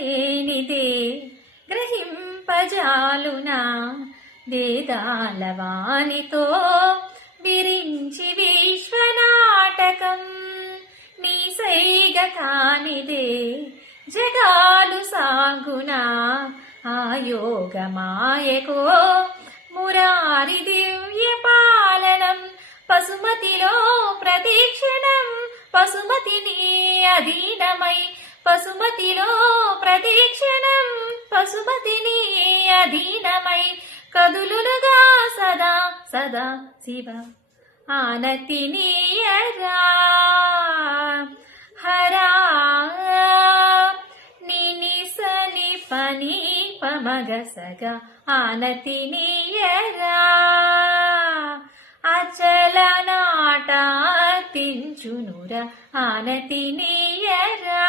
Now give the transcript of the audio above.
లేనిదే గ్రహింపజాలునా వేదాల వాణితో విరించి విశ్వనాటకం నీ సైగ కానిదే జగాలు సాగునా ఆయోగ మాయకో మురారి దివ్య పాలనం పశుమతిలో ప్రతిక్షణం పశుమతిని అధీనమై పశుమతిలో ప్రతిక్షణం పశుమతిని అధీనమై కదులునుగా సదా సదా శివ ఆనతినీయరా హరా నినిసని పని పమగసగ ఆనతినీయరా అచల నాట తించునుర ఆనతినీయరా.